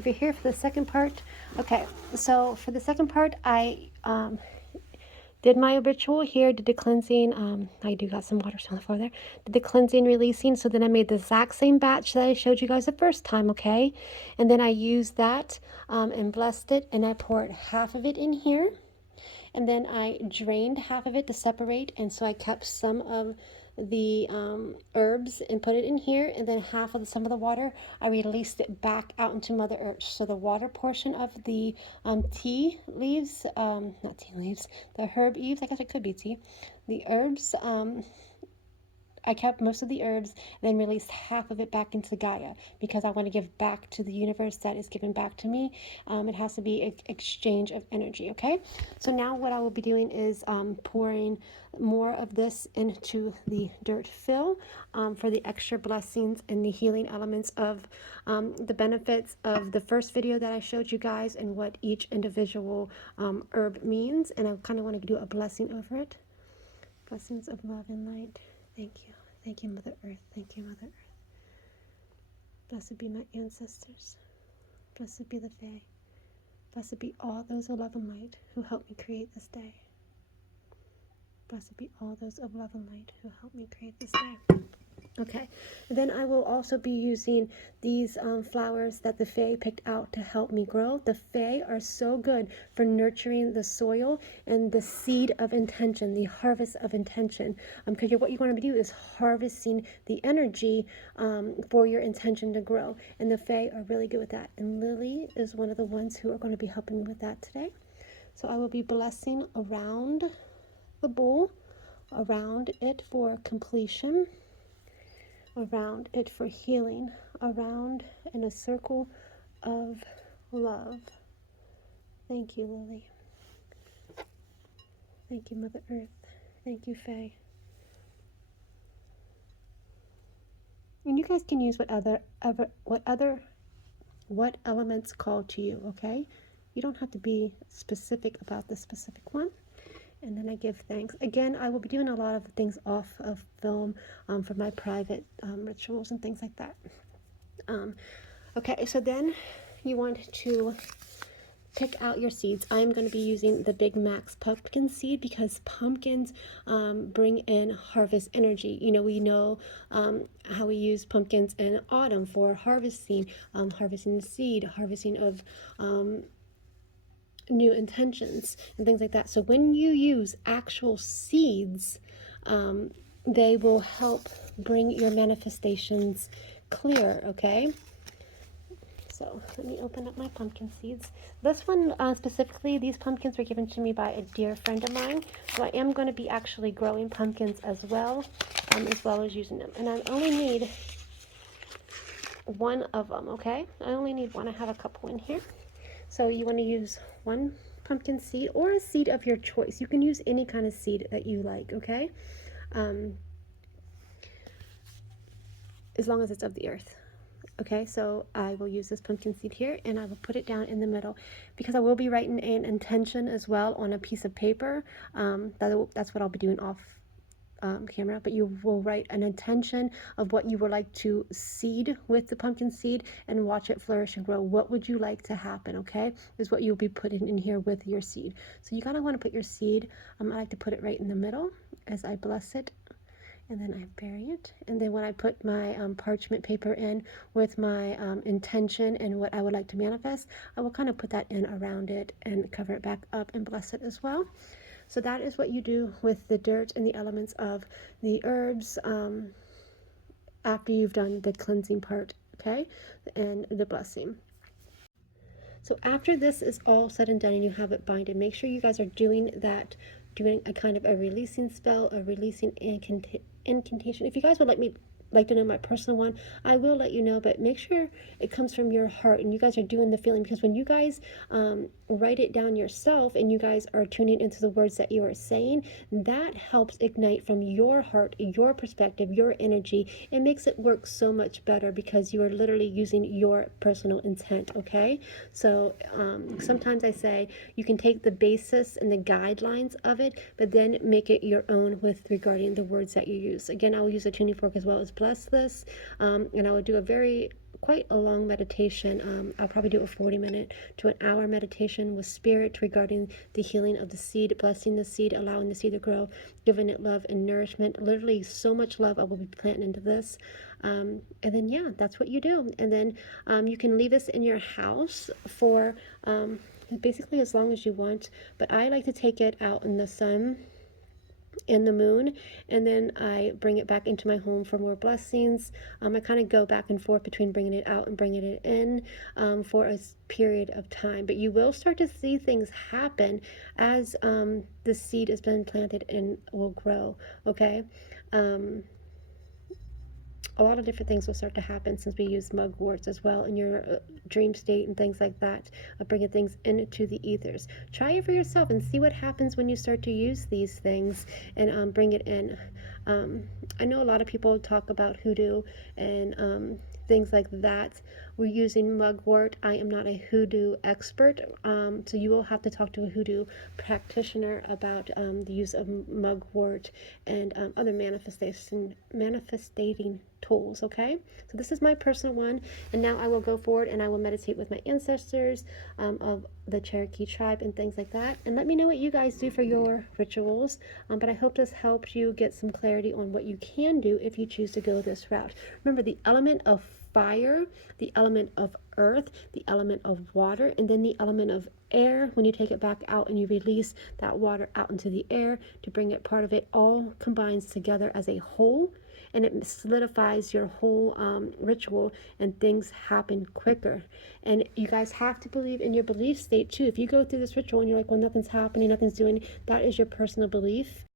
if you're here for the second part. Okay, so for the second part, I did my ritual here, did the cleansing. I do got some water on the floor there. Did the cleansing, releasing. So then I made the exact same batch that I showed you guys the first time, okay? And then I used that and blessed it, and I poured half of it in here. And then I drained half of it to separate, and so I kept some of the herbs and put it in here, and then some of the water I released it back out into Mother Earth. So the water portion of the tea leaves, not tea leaves, the herb leaves, I guess it could be tea, the herbs, I kept most of the herbs and then released half of it back into Gaia because I want to give back to the universe that is given back to me. It has to be an exchange of energy, okay? So now what I will be doing is pouring more of this into the dirt fill for the extra blessings and the healing elements of the benefits of the first video that I showed you guys and what each individual herb means. And I kind of want to do a blessing over it. Blessings of love and light. Thank you. Thank you, Mother Earth. Thank you, Mother Earth. Blessed be my ancestors. Blessed be the Fae. Blessed be all those of love and light who helped me create this day. Blessed be all those of love and light who helped me create this day. Okay, and then I will also be using these flowers that the Fae picked out to help me grow. The Fae are so good for nurturing the soil and the seed of intention, the harvest of intention. Because what you want to do is harvesting the energy for your intention to grow. And the Fae are really good with that. And Lily is one of the ones who are going to be helping me with that today. So I will be blessing around the bowl, around it for completion, around it for healing, around in a circle of love. Thank you, Lily. Thank you, Mother Earth. Thank you, Fae. And you guys can use what elements call to you, okay? You don't have to be specific about the specific one. And then I give thanks. Again, I will be doing a lot of things off of film for my private rituals and things like that. Okay, so then you want to pick out your seeds. I'm going to be using the Big Max pumpkin seed because pumpkins bring in harvest energy. You know, we know how we use pumpkins in autumn for harvesting, harvesting the seed, harvesting of new intentions and things like that. So when you use actual seeds, they will help bring your manifestations clear, okay? So let me open up my pumpkin seeds. This one specifically, these pumpkins were given to me by a dear friend of mine. So I am going to be actually growing pumpkins as well as using them. And I only need one of them, okay? I only need one. I have a couple in here. So you want to use one pumpkin seed or a seed of your choice. You can use any kind of seed that you like, okay? As long as it's of the earth. Okay, so I will use this pumpkin seed here and I will put it down in the middle because I will be writing an intention as well on a piece of paper. That's what I'll be doing off camera, but you will write an intention of what you would like to seed with the pumpkin seed and watch it flourish and grow. What would you like to happen, okay, is what you'll be putting in here with your seed. So you gotta want to put your seed, I like to put it right in the middle as I bless it, and then I bury it. And then when I put my parchment paper in with my intention and what I would like to manifest, I will kind of put that in around it and cover it back up and bless it as well. So that is what you do with the dirt and the elements of the herbs after you've done the cleansing part, okay, and the blessing. So after this is all said and done and you have it binded, make sure you guys are doing a kind of a releasing spell, a releasing incantation. If you guys would like to know my personal one, I will let you know, but make sure it comes from your heart and you guys are doing the feeling, because when you guys write it down yourself and you guys are tuning into the words that you are saying, that helps ignite from your heart, your perspective, your energy. It makes it work so much better because you are literally using your personal intent, okay? So sometimes I say you can take the basis and the guidelines of it, but then make it your own with regarding the words that you use. Again, I will use a tuning fork as well as bless this, and I will do a very quite a long meditation. I'll probably do a 40-minute to an hour meditation with spirit regarding the healing of the seed, blessing the seed, allowing the seed to grow, giving it love and nourishment. Literally so much love I will be planting into this. And then, yeah, that's what you do. And then you can leave this in your house for basically as long as you want. But I like to take it out in the sun and the moon, and then I bring it back into my home for more blessings. I kind of go back and forth between bringing it out and bringing it in for a period of time. But you will start to see things happen as the seed has been planted and will grow. Okay. A lot of different things will start to happen since we use mugworts as well in your dream state and things like that, bringing things into the ethers. Try it for yourself and see what happens when you start to use these things and bring it in. I know a lot of people talk about hoodoo and things like that. We're using mugwort. I am not a hoodoo expert, so you will have to talk to a hoodoo practitioner about the use of mugwort and other manifestating tools. Okay, so this is my personal one, and now I will go forward and I will meditate with my ancestors of the Cherokee tribe and things like that. And let me know what you guys do for your rituals. But I hope this helps you get some clarity on what you can do if you choose to go this route. Remember, the element of fire, the element of earth, the element of water, and then the element of air. When you take it back out and you release that water out into the air to bring it, part of it all combines together as a whole, and it solidifies your whole ritual, and things happen quicker. And you guys have to believe in your belief state too. If you go through this ritual and you're like, well, nothing's happening, nothing's doing, that is your personal belief,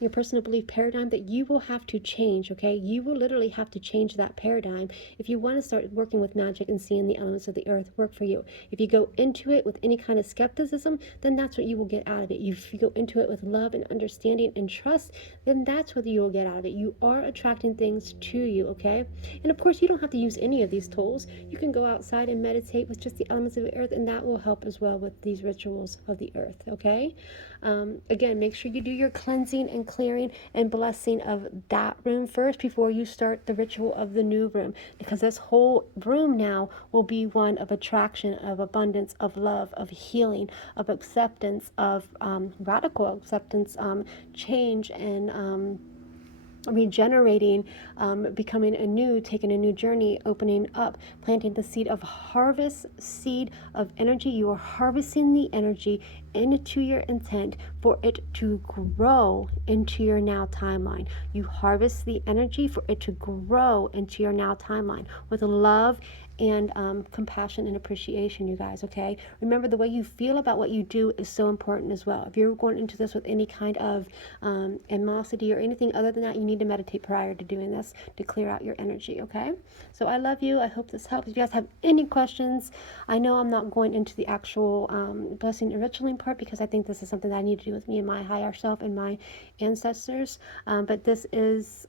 your personal belief paradigm that you will have to change. Okay, you will literally have to change that paradigm if you want to start working with magic and seeing the elements of the earth work for you. If you go into it with any kind of skepticism, then that's what you will get out of it. If you go into it with love and understanding and trust, then that's what you will get out of it. You are attracting things to you. Okay, and of course you don't have to use any of these tools. You can go outside and meditate with just the elements of the earth, and that will help as well with these rituals of the earth. Okay, again, make sure you do your cleansing and clearing and blessing of that room first before you start the ritual of the new room, because this whole room now will be one of attraction, of abundance, of love, of healing, of acceptance, of radical acceptance, change, and regenerating, becoming anew, taking a new journey, opening up, planting the seed of harvest, seed of energy. You are harvesting the energy into your intent for it to grow into your now timeline. You harvest the energy for it to grow into your now timeline with love and compassion and appreciation, you guys. Okay, remember, the way you feel about what you do is so important as well. If you're going into this with any kind of animosity or anything other than that, you need to meditate prior to doing this to clear out your energy. Okay, so I love you. I hope this helps. If you guys have any questions, I know I'm not going into the actual blessing and ritualing part, because I think this is something that I need to do with me and my higher self and my ancestors, but this is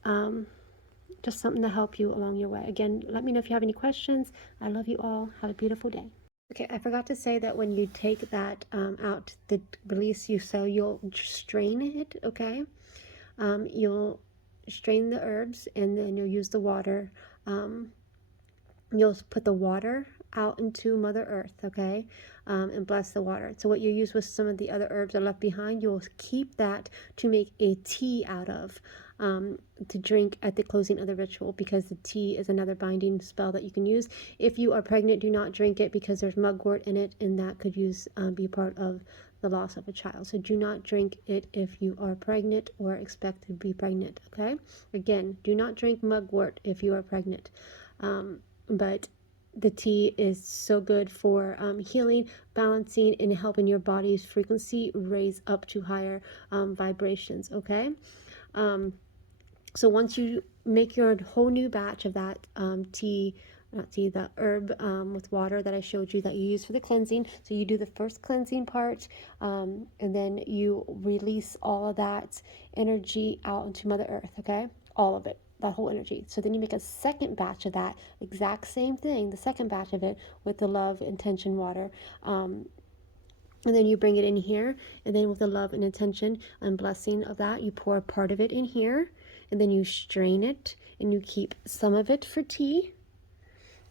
just something to help you along your way. Again, let me know if you have any questions. I love you all. Have a beautiful day. Okay, I forgot to say that when you take that out, the release, you'll strain it. Okay, you'll strain the herbs, and then you'll use the water. You'll put the water out into Mother Earth, okay, and bless the water. So what you use with some of the other herbs that are left behind, you'll keep that to make a tea out of, to drink at the closing of the ritual, because the tea is another binding spell that you can use. If you are pregnant, do not drink it, because there's mugwort in it, and that could be part of the loss of a child. So do not drink it if you are pregnant or expect to be pregnant, okay? Again, do not drink mugwort if you are pregnant. But the tea is so good for healing, balancing, and helping your body's frequency raise up to higher vibrations, okay? So once you make your whole new batch of that the herb with water that I showed you that you use for the cleansing, so you do the first cleansing part, and then you release all of that energy out into Mother Earth, okay? All of it, that whole energy. So then you make a second batch of that exact same thing, the second batch of it, with the love intention water, and then you bring it in here, and then with the love and intention and blessing of that, you pour a part of it in here, and then you strain it, and you keep some of it for tea,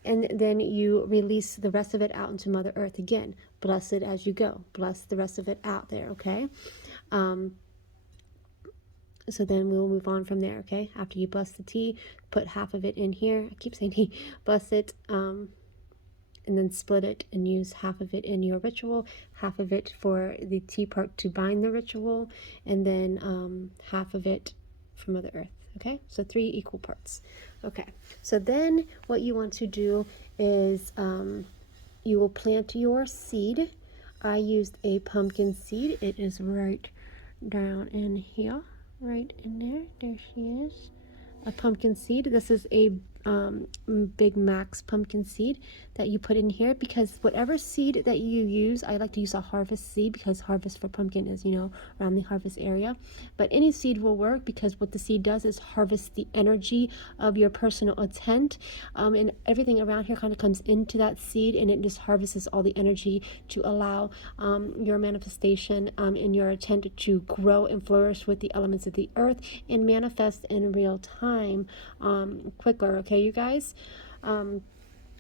and then you release the rest of it out into Mother Earth again. Bless it as you go. Bless the rest of it out there, okay? So then we'll move on from there, okay? After you bless the tea, put half of it in here. I keep saying tea. Bless it, and then split it and use half of it in your ritual, half of it for the tea part to bind the ritual, and then half of it for Mother Earth. Okay, so 3 equal parts. Okay, so then what you want to do is you will plant your seed. I used a pumpkin seed. It is right down in here, right in there. There she is. A pumpkin seed. This is a Big Max pumpkin seed that you put in here, because whatever seed that you use, I like to use a harvest seed because harvest for pumpkin is, around the harvest area. But any seed will work, because what the seed does is harvest the energy of your personal intent, and everything around here kind of comes into that seed, and it just harvests all the energy to allow your manifestation and your intent to grow and flourish with the elements of the earth and manifest in real time quicker. Okay, you guys?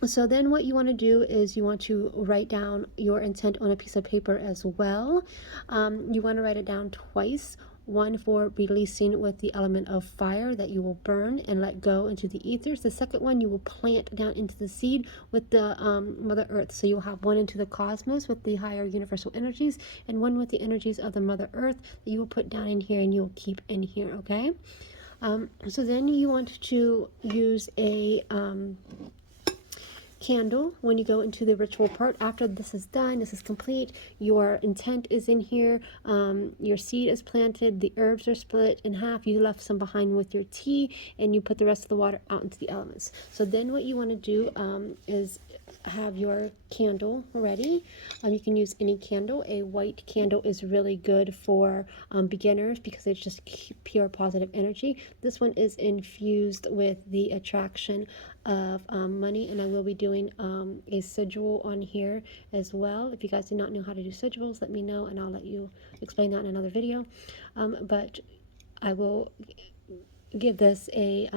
So then what you want to do is you want to write down your intent on a piece of paper as well. You want to write it down twice. One for releasing with the element of fire that you will burn and let go into the ethers. The second one you will plant down into the seed with the Mother Earth. So you'll have one into the cosmos with the higher universal energies, and one with the energies of the Mother Earth that you will put down in here and you will keep in here, okay? So then you want to use a candle when you go into the ritual part. After this is done, this is complete, your intent is in here, your seed is planted, the herbs are split in half, you left some behind with your tea, and you put the rest of the water out into the elements. So then what you want to do is have your candle ready. You can use any candle. A white candle is really good for beginners because it's just pure positive energy. This one is infused with the attraction of money, and I will be doing a sigil on here as well. If you guys do not know how to do sigils, let me know and I'll let you explain that in another video. But I will give this a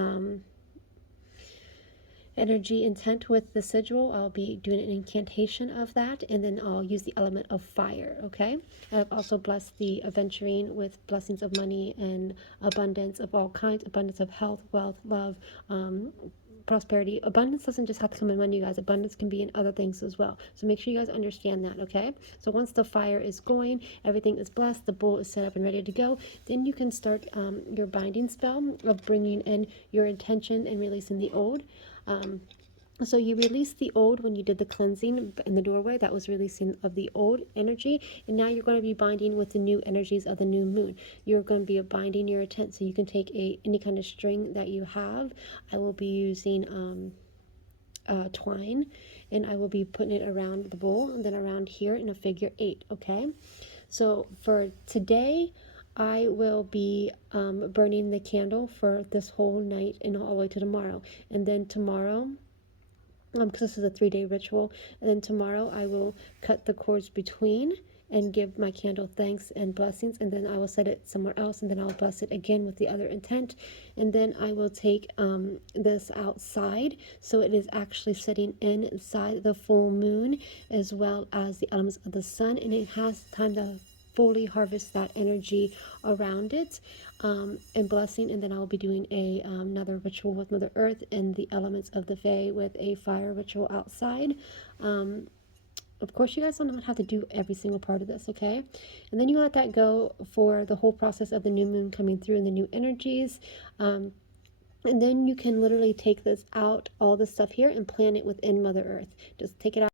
energy intent with the sigil. I'll be doing an incantation of that, and then I'll use the element of fire, okay? I've also blessed the aventurine with blessings of money and abundance of all kinds, abundance of health, wealth, love, prosperity. Abundance doesn't just have to come in money, you guys. Abundance can be in other things as well. So make sure you guys understand that, okay? So once the fire is going, everything is blessed, the bowl is set up and ready to go, then you can start your binding spell of bringing in your intention and releasing the old. So you released the old when you did the cleansing in the doorway. That was releasing of the old energy. And now you're going to be binding with the new energies of the new moon. You're going to be binding your intent. So you can take any kind of string that you have. I will be using twine, and I will be putting it around the bowl and then around here in a figure 8, okay? So for today, I will be burning the candle for this whole night and all the way to tomorrow. And then tomorrow, because this is a 3-day ritual, and then tomorrow I will cut the cords between and give my candle thanks and blessings, and then I will set it somewhere else, and then I'll bless it again with the other intent, and then I will take this outside, so it is actually sitting inside the full moon as well as the elements of the sun, and it has time to fully harvest that energy around it, and blessing. And then I'll be doing another ritual with Mother Earth and the elements of the Fae with a fire ritual outside. Of course, you guys don't have to do every single part of this, okay? And then you let that go for the whole process of the new moon coming through and the new energies. And then you can literally take this out, all this stuff here, and plant it within Mother Earth. Just take it out.